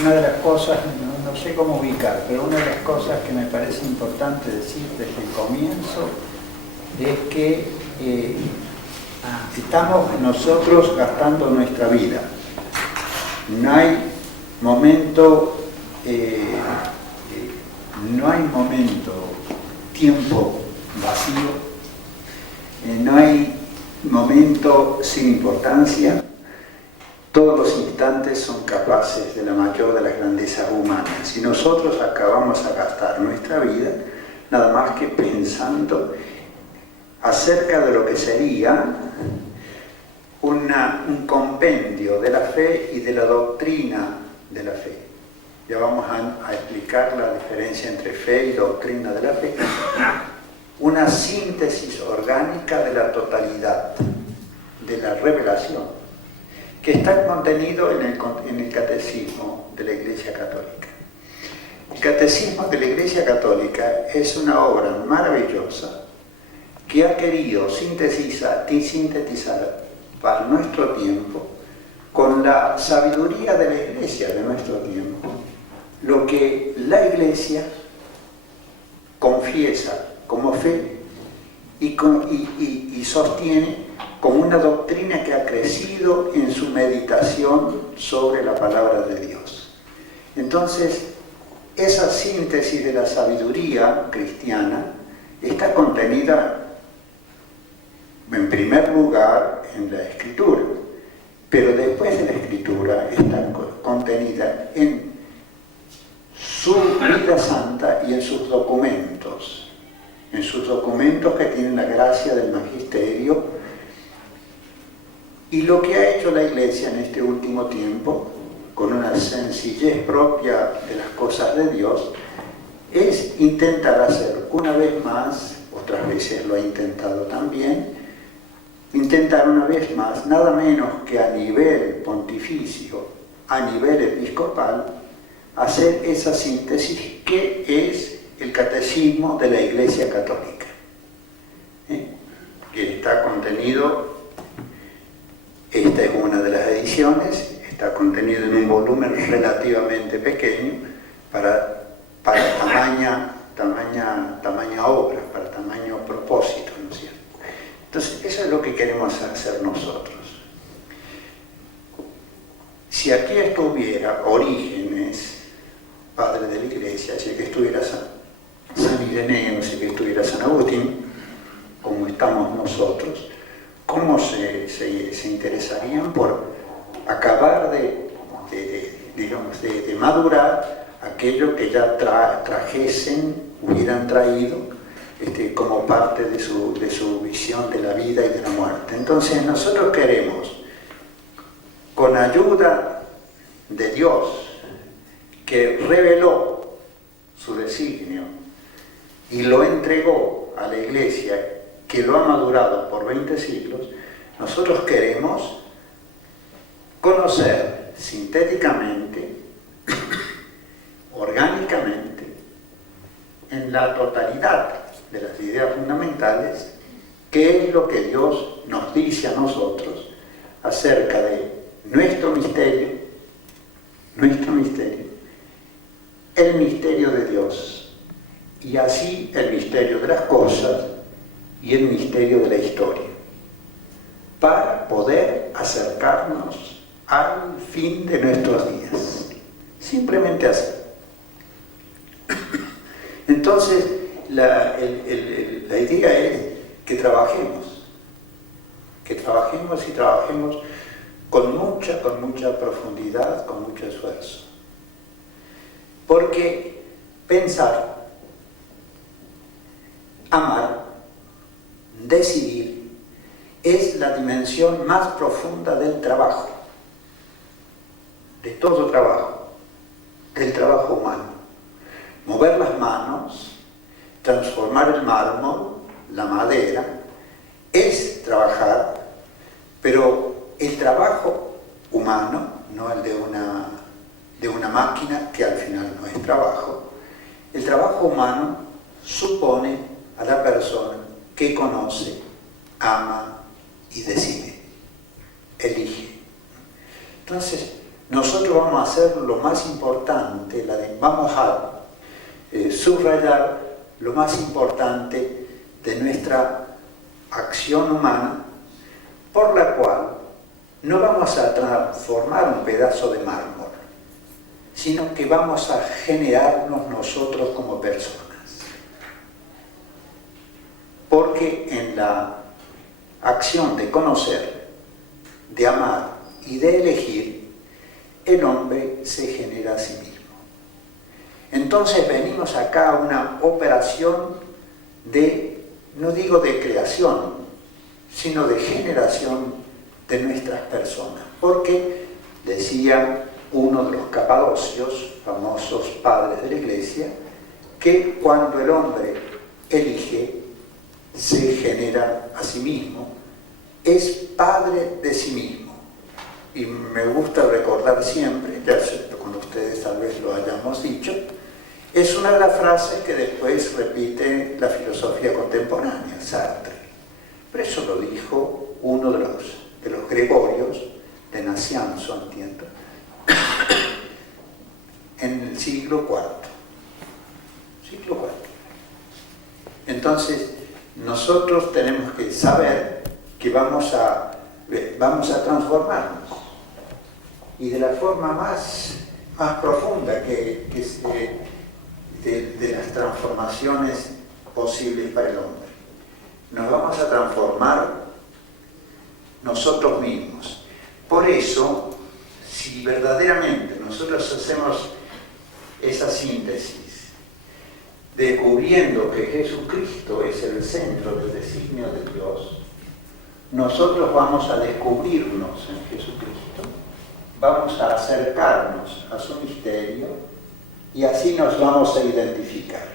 Una de las cosas, no sé cómo ubicar, pero una de las cosas que me parece importante decir desde el comienzo es que estamos nosotros gastando nuestra vida. No hay momento, tiempo vacío, no hay momento sin importancia. Todos los instantes son capaces de la mayor de las grandezas humanas. Y nosotros acabamos a gastar nuestra vida nada más que pensando acerca de lo que sería un compendio de la fe y de la doctrina de la fe. Ya vamos a explicar la diferencia entre fe y doctrina de la fe. Una síntesis orgánica de la totalidad, de la revelación, que está contenido en el Catecismo de la Iglesia Católica. El Catecismo de la Iglesia Católica es una obra maravillosa que ha querido sintetizar para nuestro tiempo, con la sabiduría de la Iglesia de nuestro tiempo, lo que la Iglesia confiesa como fe y sostiene como una doctrina que ha crecido en su meditación sobre la palabra de Dios. Entonces, esa síntesis de la sabiduría cristiana está contenida, en primer lugar, en la Escritura, pero después de la Escritura está contenida en su vida santa y en sus documentos que tienen la gracia del magisterio. Y lo que ha hecho la Iglesia en este último tiempo, con una sencillez propia de las cosas de Dios, es intentar hacer una vez más, otras veces lo ha intentado también, intentar una vez más, nada menos que a nivel pontificio, a nivel episcopal, hacer esa síntesis que es el Catecismo de la Iglesia Católica, que está contenido. Esta es una de las ediciones, está contenido en un volumen relativamente pequeño para tamaña obra, para tamaño propósito, ¿no es cierto? Entonces, eso es lo que queremos hacer nosotros. Si aquí estuviera Orígenes, padre de la Iglesia, si aquí estuviera San Ireneo, si aquí estuviera San Agustín, como estamos nosotros, ¿cómo se interesarían por acabar de madurar aquello que ya hubieran traído como parte de su visión de la vida y de la muerte? Entonces nosotros queremos, con ayuda de Dios, que reveló su designio y lo entregó a la Iglesia, que lo ha madurado por 20 siglos, nosotros queremos conocer sintéticamente, orgánicamente, en la totalidad de las ideas fundamentales, qué es lo que Dios nos dice a nosotros acerca de nuestro misterio, el misterio de Dios, y así el misterio de las cosas y el misterio de la historia, para poder acercarnos al fin de nuestros días. Simplemente así. Entonces, la idea es que trabajemos con mucha profundidad, con mucho esfuerzo. Porque pensar, amar, decidir, es la dimensión más profunda del trabajo, de todo trabajo, del trabajo humano. Mover las manos, transformar el mármol, la madera, es trabajar, pero el trabajo humano, no el de una máquina, que al final no es trabajo, el trabajo humano supone a la persona que conoce, ama y decide, elige. Entonces, nosotros vamos a hacer lo más importante, vamos a subrayar lo más importante de nuestra acción humana, por la cual no vamos a transformar un pedazo de mármol, sino que vamos a generarnos nosotros como personas. Porque en la acción de conocer, de amar y de elegir, el hombre se genera a sí mismo. Entonces venimos acá a una operación de, no digo de creación, sino de generación de nuestras personas. Porque, decía uno de los capadocios, famosos padres de la Iglesia, que cuando el hombre elige, se genera a sí mismo, es padre de sí mismo. Y me gusta recordar siempre, ya con ustedes tal vez lo hayamos dicho, es una de las frases que después repite la filosofía contemporánea, Sartre. Pero eso lo dijo uno de los Gregorios, de Nacianzo, entiendo, en el siglo IV. Entonces, nosotros tenemos que saber que vamos a transformarnos. Y de la forma más profunda de las transformaciones posibles para el hombre. Nos vamos a transformar nosotros mismos. Por eso, si verdaderamente nosotros hacemos esa síntesis, descubriendo que Jesucristo es el centro del designio de Dios, nosotros vamos a descubrirnos en Jesucristo, vamos a acercarnos a su misterio y así nos vamos a identificar.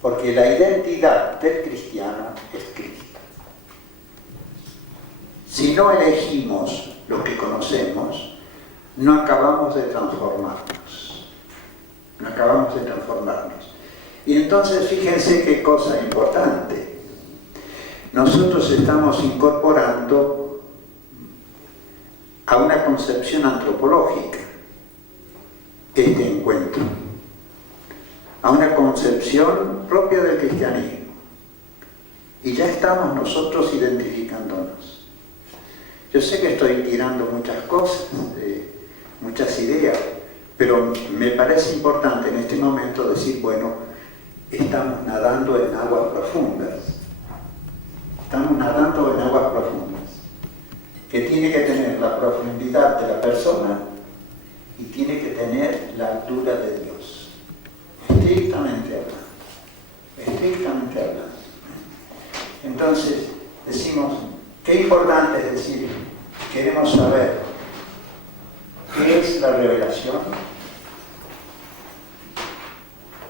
Porque la identidad del cristiano es Cristo. Si no elegimos lo que conocemos, no acabamos de transformarnos. Y entonces fíjense qué cosa importante. Nosotros estamos incorporando a una concepción antropológica este encuentro, a una concepción propia del cristianismo. Y ya estamos nosotros identificándonos. Yo sé que estoy tirando muchas cosas, muchas ideas, pero me parece importante en este momento decir, bueno, estamos nadando en aguas profundas. Que tiene que tener la profundidad de la persona y tiene que tener la altura de Dios. Estrictamente hablando. Entonces, decimos, qué importante es decir, queremos saber qué es la revelación.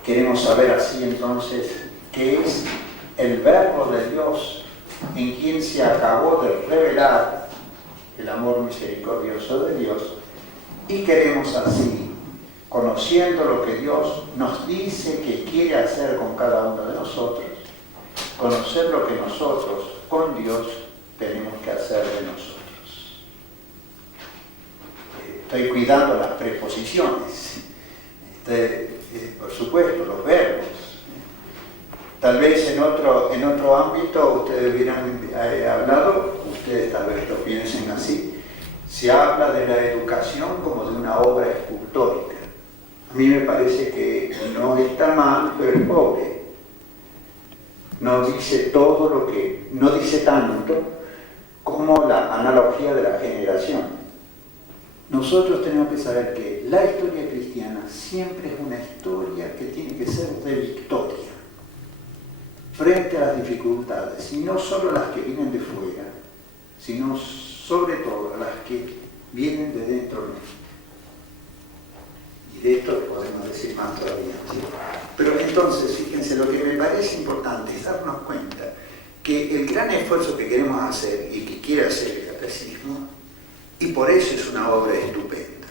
Queremos saber así entonces qué es el verbo de Dios en quien se acabó de revelar el amor misericordioso de Dios, y queremos así, conociendo lo que Dios nos dice que quiere hacer con cada uno de nosotros, conocer lo que nosotros con Dios tenemos que hacer de nosotros. Estoy cuidando las preposiciones, por supuesto, los verbos. Tal vez en otro ámbito ustedes hubieran hablado, ustedes tal vez lo piensen así, se habla de la educación como de una obra escultórica. A mí me parece que no está mal, pero es pobre. No dice todo lo que, no dice tanto como la analogía de la generación. Nosotros tenemos que saber que la historia cristiana siempre es una historia que tiene que ser de victoria frente a las dificultades, y no solo las que vienen de fuera, sino sobre todo las que vienen de dentro nuestro. Y de esto podemos decir más todavía, ¿sí? Pero entonces, fíjense, lo que me parece importante es darnos cuenta que el gran esfuerzo que queremos hacer y que quiere hacer el catecismo, y por eso es una obra estupenda,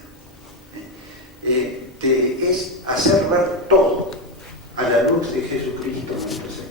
es hacer ver todo a la luz de Jesucristo nuestro Señor.